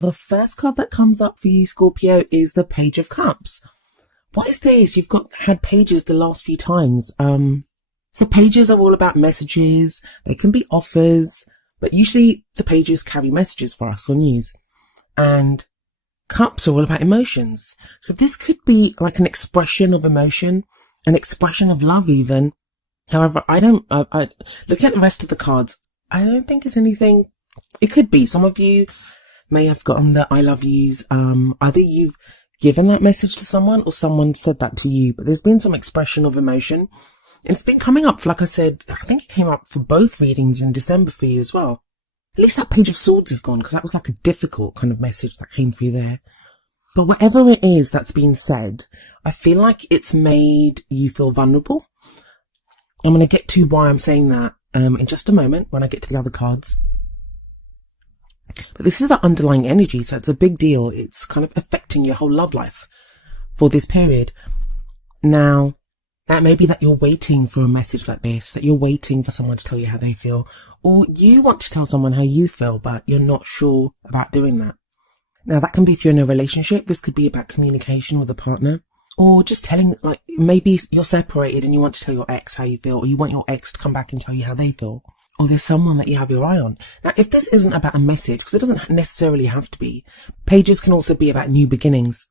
The first card that comes up for you, Scorpio, is the Page of Cups. What is this? You've had pages the last few times. So pages are all about messages. They can be offers, but usually the pages carry messages for us or news. And cups are all about emotions. So this could be like an expression of emotion, an expression of love even. However, I looking at the rest of the cards, I don't think it's anything. It could be. Some of you may have gotten the I love yous. Either you've given that message to someone or someone said that to you, but there's been some expression of emotion. It's been coming up, like I said, I think it came up for both readings in December for you as well. At least that Page of Swords is gone, because that was like a difficult kind of message that came through there. But whatever it is that's been said, I feel like it's made you feel vulnerable. I'm going to get to why I'm saying that in just a moment when I get to the other cards. But this is the underlying energy, so it's a big deal. It's kind of affecting your whole love life for this period. Now, that may be that you're waiting for a message like this, that you're waiting for someone to tell you how they feel, or you want to tell someone how you feel, but you're not sure about doing that. Now, that can be if you're in a relationship. This could be about communication with a partner, or just telling, like, maybe you're separated and you want to tell your ex how you feel, or you want your ex to come back and tell you how they feel. Or there's someone that you have your eye on. Now, if this isn't about a message, because it doesn't necessarily have to be, pages can also be about new beginnings.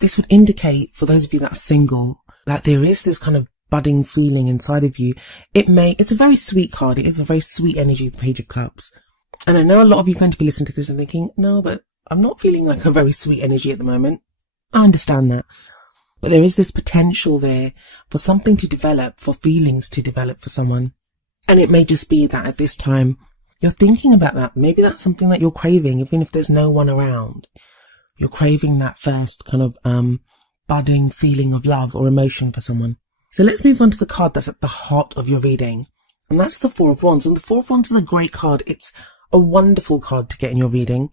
This would indicate, for those of you that are single, that there is this kind of budding feeling inside of you. It's a very sweet card. It is a very sweet energy, the Page of Cups. And I know a lot of you are going to be listening to this and thinking, no, but I'm not feeling like a very sweet energy at the moment. I understand that. But there is this potential there for something to develop, for feelings to develop for someone. And it may just be that at this time, you're thinking about that. Maybe that's something that you're craving, even if there's no one around. You're craving that first kind of budding feeling of love or emotion for someone. So let's move on to the card that's at the heart of your reading. And that's the Four of Wands. And the Four of Wands is a great card. It's a wonderful card to get in your reading.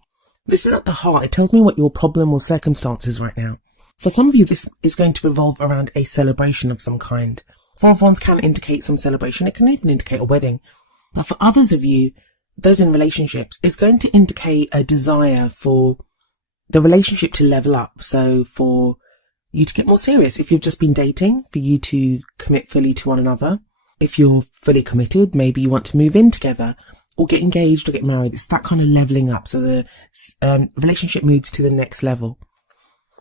This is at the heart. It tells me what your problem or circumstance is right now. For some of you, this is going to revolve around a celebration of some kind. Four of Wands can indicate some celebration. It can even indicate a wedding. But for others of you, those in relationships, it's going to indicate a desire for the relationship to level up. So for you to get more serious. If you've just been dating, for you to commit fully to one another. If you're fully committed, maybe you want to move in together or get engaged or get married. It's that kind of leveling up. So the relationship moves to the next level.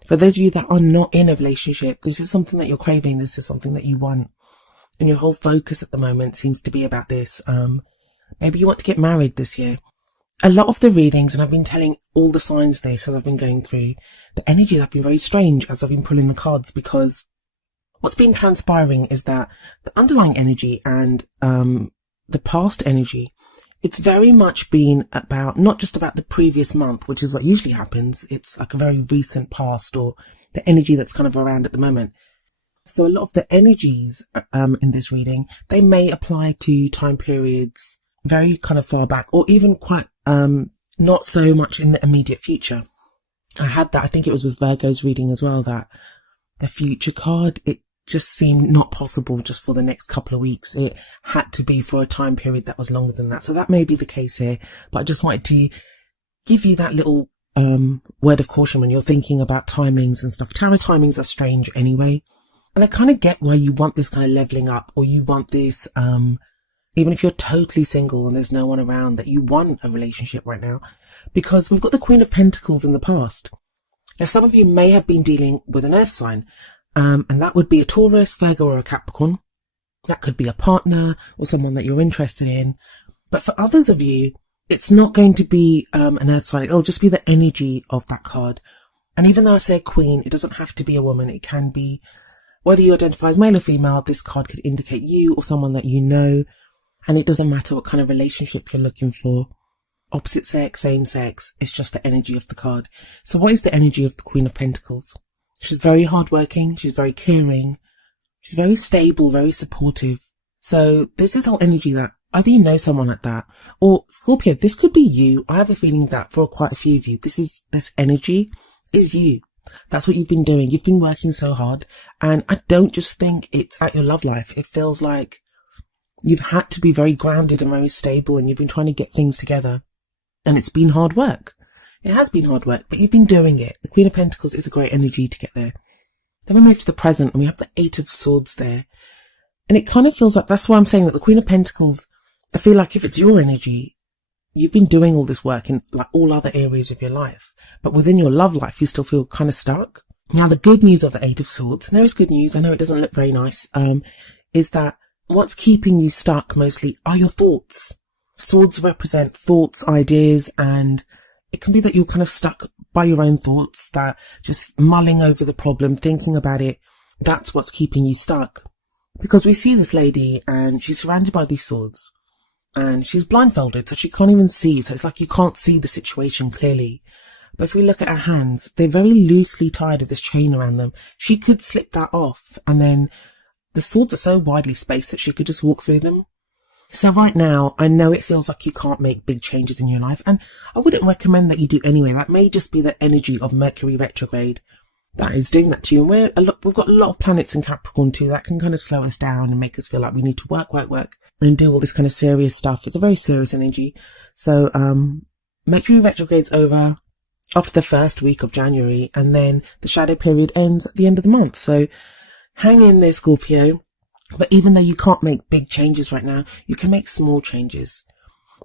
For those of you that are not in a relationship, this is something that you're craving. This is something that you want. And your whole focus at the moment seems to be about this. Maybe you want to get married this year. A lot of the readings, and I've been telling all the signs this as I've been going through, the energies have been very strange as I've been pulling the cards, because what's been transpiring is that the underlying energy and the past energy, it's very much been about, not just about the previous month, which is what usually happens. It's like a very recent past, or the energy that's kind of around at the moment. So a lot of the energies in this reading, they may apply to time periods very kind of far back, or even quite not so much in the immediate future. I had that, I think it was with Virgo's reading as well, that the future card, it just seemed not possible just for the next couple of weeks. It had to be for a time period that was longer than that. So that may be the case here, but I just wanted to give you that little word of caution when you're thinking about timings and stuff. Tarot timings are strange anyway. And I kind of get why you want this kind of leveling up, or you want this, even if you're totally single and there's no one around, that you want a relationship right now, because we've got the Queen of Pentacles in the past. Now, some of you may have been dealing with an earth sign, and that would be a Taurus, Virgo, or a Capricorn. That could be a partner or someone that you're interested in. But for others of you, it's not going to be an earth sign. It'll just be the energy of that card. And even though I say a queen, it doesn't have to be a woman. It can be, whether you identify as male or female, this card could indicate you or someone that you know. And it doesn't matter what kind of relationship you're looking for. Opposite sex, same sex, it's just the energy of the card. So what is the energy of the Queen of Pentacles? She's very hardworking, she's very caring, she's very stable, very supportive. So this is whole energy that either you know someone like that, or Scorpio, this could be you. I have a feeling that for quite a few of you, this energy is you. That's what you've been doing. You've been working so hard, and I don't just think it's at your love life. It feels like you've had to be very grounded and very stable, and you've been trying to get things together. And it's been hard work. It has been hard work, but you've been doing it. The Queen of Pentacles is a great energy to get there. Then we move to the present and we have the Eight of Swords there. And it kind of feels like, that's why I'm saying that the Queen of Pentacles, I feel like if it's your energy, you've been doing all this work in like all other areas of your life. But within your love life, you still feel kind of stuck. Now, the good news of the Eight of Swords, and there is good news, I know it doesn't look very nice, is that what's keeping you stuck mostly are your thoughts. Swords represent thoughts, ideas, and it can be that you're kind of stuck by your own thoughts, that just mulling over the problem, thinking about it, that's what's keeping you stuck. Because we see this lady and she's surrounded by these swords and she's blindfolded, so she can't even see. So it's like you can't see the situation clearly. But if we look at her hands, they're very loosely tied with this chain around them. She could slip that off, and then the swords are so widely spaced that she could just walk through them. So right now, I know it feels like you can't make big changes in your life, and I wouldn't recommend that you do anyway. That may just be the energy of Mercury retrograde that is doing that to you. And we've got a lot of planets in Capricorn too that can kind of slow us down and make us feel like we need to work and do all this kind of serious stuff. It's a very serious energy. So Mercury retrograde's over after the first week of January, and then the shadow period ends at the end of the month. So hang in there, Scorpio. But even though you can't make big changes right now, you can make small changes.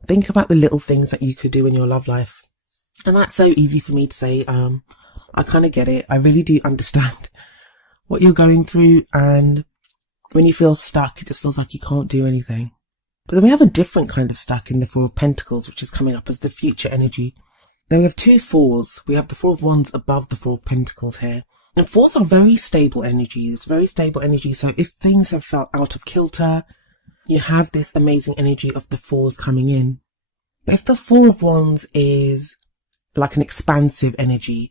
Think about the little things that you could do in your love life. And that's so easy for me to say. I kind of get it. I really do understand what you're going through. And when you feel stuck, it just feels like you can't do anything. But then we have a different kind of stuck in the Four of Pentacles, which is coming up as the future energy. Now we have two fours. We have the Four of Wands above the Four of Pentacles here. And fours are very stable energies, So if things have felt out of kilter, you have this amazing energy of the fours coming in. But if the Four of Wands is like an expansive energy,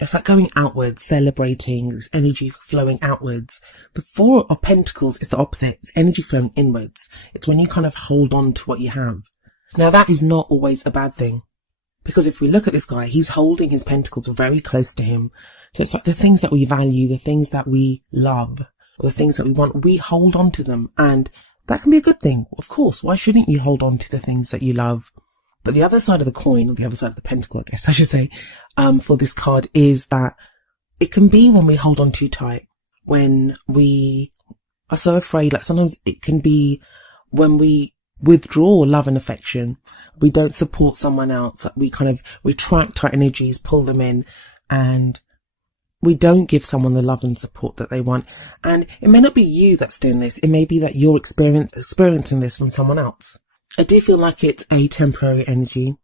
it's like going outwards, celebrating, this energy flowing outwards. The Four of Pentacles is the opposite. It's energy flowing inwards. It's when you kind of hold on to what you have. Now that is not always a bad thing. Because if we look at this guy, he's holding his pentacles very close to him. So it's like the things that we value, the things that we love, or the things that we want, we hold on to them. And that can be a good thing. Of course, why shouldn't you hold on to the things that you love? But the other side of the coin, or the other side of the pentacle, I guess I should say, for this card is that it can be when we hold on too tight, when we are so afraid. Like sometimes it can be when we withdraw love and affection. We don't support someone else. We kind of retract our energies, pull them in, and we don't give someone the love and support that they want. And it may not be you that's doing this. It may be that you're experiencing this from someone else. I do feel like it's a temporary energy.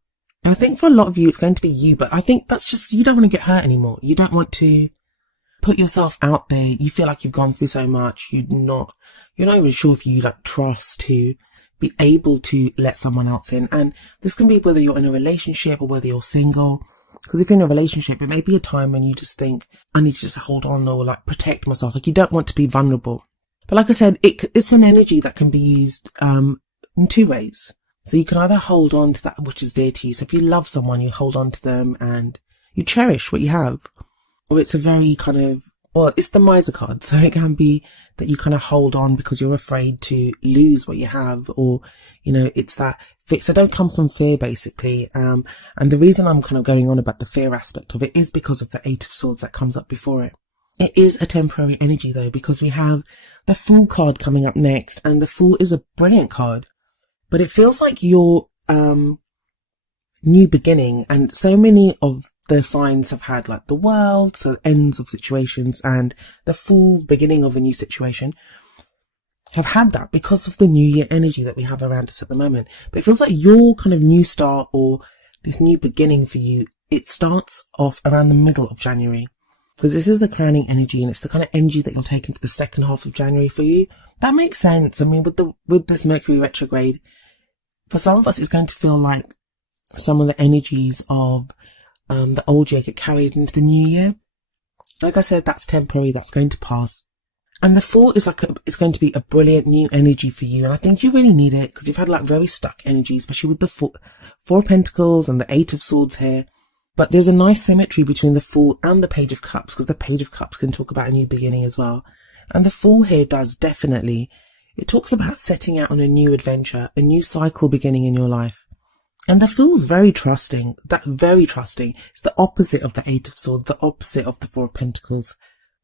And I think for a lot of you, it's going to be you, but I think that's just, you don't want to get hurt anymore. You don't want to put yourself out there. You feel like you've gone through so much. You're not even sure if you like trust to be able to let someone else in. And this can be whether you're in a relationship or whether you're single. Because if you're in a relationship, it may be a time when you just think, I need to just hold on or like protect myself. Like you don't want to be vulnerable. But like I said, it's an energy that can be used in two ways. So you can either hold on to that which is dear to you. So if you love someone, you hold on to them and you cherish what you have. Or it's a very kind of, well, it's the miser card. So it can be that you kind of hold on because you're afraid to lose what you have, or, you know, it's that fear. So don't come from fear, basically. And the reason I'm kind of going on about the fear aspect of it is because of the Eight of Swords that comes up before it. It is a temporary energy though, because we have the Fool card coming up next, and the Fool is a brilliant card, but it feels like your new beginning. And so many of the signs have had like the World, so ends of situations, and the Fool, beginning of a new situation, have had that because of the New Year energy that we have around us at the moment. But it feels like your kind of new start or this new beginning for you, it starts off around the middle of January. Because this is the crowning energy, and it's the kind of energy that you'll take into the second half of January for you. That makes sense. I mean, with this Mercury retrograde, for some of us, it's going to feel like some of the energies of the old year get carried into the new year. Like I said, that's temporary. That's going to pass. And the Fool is like it's going to be a brilliant new energy for you. And I think you really need it because you've had like very stuck energy, especially with the Four of Pentacles and the Eight of Swords here. But there's a nice symmetry between the Fool and the Page of Cups, because the Page of Cups can talk about a new beginning as well. And the Fool here does definitely. It talks about setting out on a new adventure, a new cycle beginning in your life. And the Fool's very trusting. That very trusting. It's the opposite of the Eight of Swords, the opposite of the Four of Pentacles.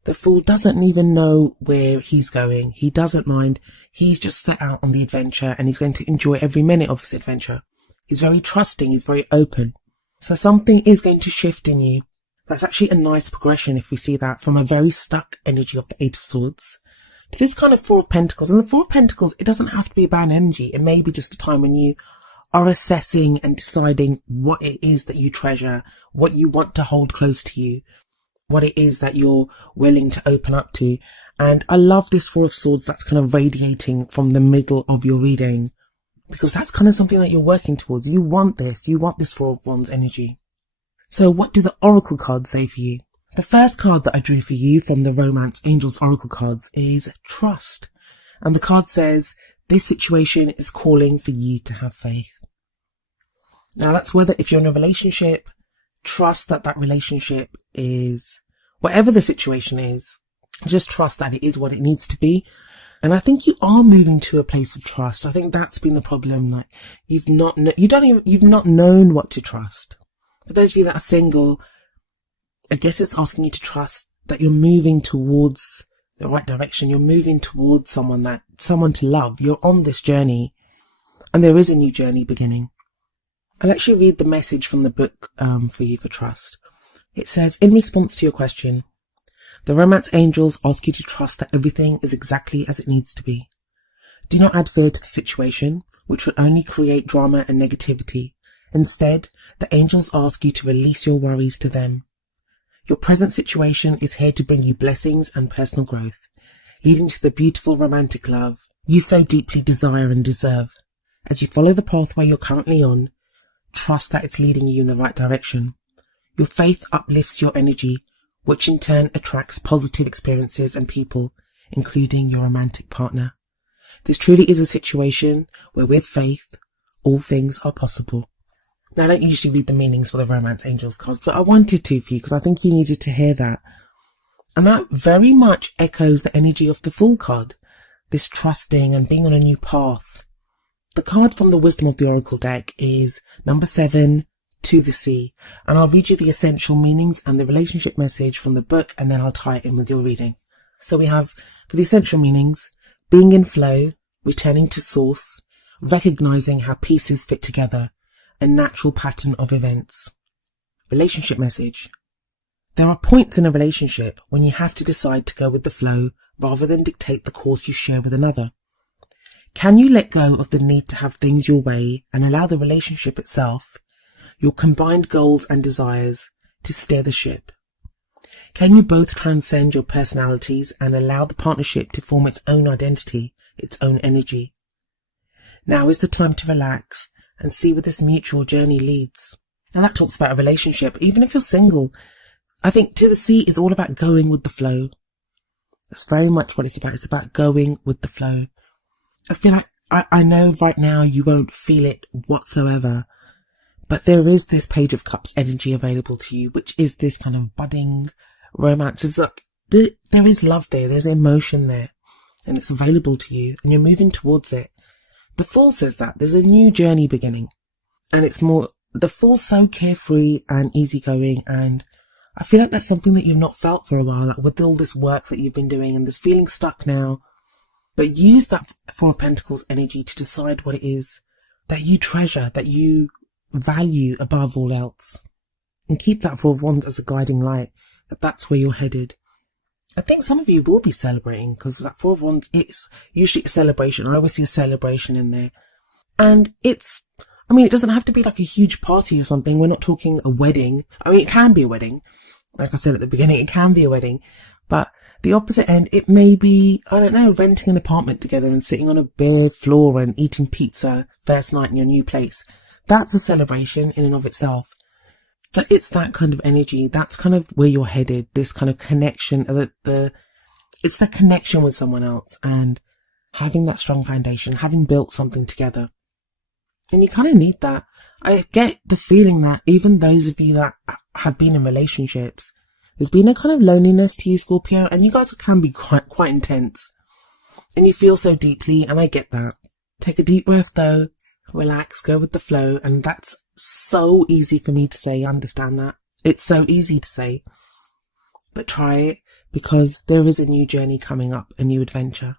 The Fool doesn't even know where he's going. He doesn't mind. He's just set out on the adventure and he's going to enjoy every minute of his adventure. He's very trusting. He's very open. So something is going to shift in you. That's actually a nice progression if we see that from a very stuck energy of the Eight of Swords to this kind of Four of Pentacles. And the Four of Pentacles, it doesn't have to be a bad energy. It may be just a time when you are assessing and deciding what it is that you treasure, what you want to hold close to you, what it is that you're willing to open up to. And I love this Four of Swords that's kind of radiating from the middle of your reading, because that's kind of something that you're working towards. You want this Four of Wands energy. So what do the Oracle cards say for you? The first card that I drew for you from the Romance Angels Oracle cards is Trust. And the card says, this situation is calling for you to have faith. Now that's whether if you're in a relationship, trust that that relationship is, whatever the situation is, just trust that it is what it needs to be. And I think you are moving to a place of trust. I think that's been the problem. Like you've not known what to trust. For those of you that are single, I guess it's asking you to trust that you're moving towards the right direction. You're moving towards someone to love. You're on this journey and there is a new journey beginning. I'll actually read the message from the book for you for trust. It says, in response to your question, the Romance Angels ask you to trust that everything is exactly as it needs to be. Do not add fear to the situation, which will only create drama and negativity. Instead, the angels ask you to release your worries to them. Your present situation is here to bring you blessings and personal growth, leading to the beautiful romantic love you so deeply desire and deserve. As you follow the pathway you're currently on, trust that it's leading you in the right direction. Your faith uplifts your energy, which in turn attracts positive experiences and people, including your romantic partner. This truly is a situation where with faith, all things are possible. Now, I don't usually read the meanings for the Romance Angels cards, but I wanted to for you because I think you needed to hear that. And that very much echoes the energy of the Fool card, this trusting and being on a new path. The card from the Wisdom of the Oracle deck is number 7, To the Sea. And I'll read you the essential meanings and the relationship message from the book, and then I'll tie it in with your reading. So we have, for the essential meanings, being in flow, returning to source, recognizing how pieces fit together, a natural pattern of events. Relationship message. There are points in a relationship when you have to decide to go with the flow rather than dictate the course you share with another. Can you let go of the need to have things your way and allow the relationship itself, your combined goals and desires, to steer the ship? Can you both transcend your personalities and allow the partnership to form its own identity, its own energy? Now is the time to relax and see where this mutual journey leads. Now that talks about a relationship. Even if you're single, I think To the Sea is all about going with the flow. That's very much what it's about. It's about going with the flow. I feel like, I know right now you won't feel it whatsoever, but there is this Page of Cups energy available to you, which is this kind of budding romance. It's like, there is love there, there's emotion there, and it's available to you, and you're moving towards it. The Fool says that there's a new journey beginning, and it's more, the Fool's so carefree and easygoing, and I feel like that's something that you've not felt for a while, like with all this work that you've been doing and this feeling stuck now. But use that Four of Pentacles energy to decide what it is that you treasure, that you value above all else. And keep that Four of Wands as a guiding light, that that's where you're headed. I think some of you will be celebrating, because that Four of Wands, it's usually a celebration. I always see a celebration in there. And it doesn't have to be like a huge party or something. We're not talking a wedding. I mean, it can be a wedding. Like I said at the beginning, it can be a wedding. But the opposite end, it may be, I don't know, renting an apartment together and sitting on a bare floor and eating pizza first night in your new place. That's a celebration in and of itself. So it's that kind of energy. That's kind of where you're headed. This kind of connection, it's the connection with someone else and having that strong foundation, having built something together. And you kind of need that. I get the feeling that even those of you that have been in relationships, there's been a kind of loneliness to you, Scorpio, and you guys can be quite intense. And you feel so deeply, and I get that. Take a deep breath though. relax, go with the flow. And that's so easy for me to say. I understand that. It's so easy to say. But try it, because there is a new journey coming up, a new adventure.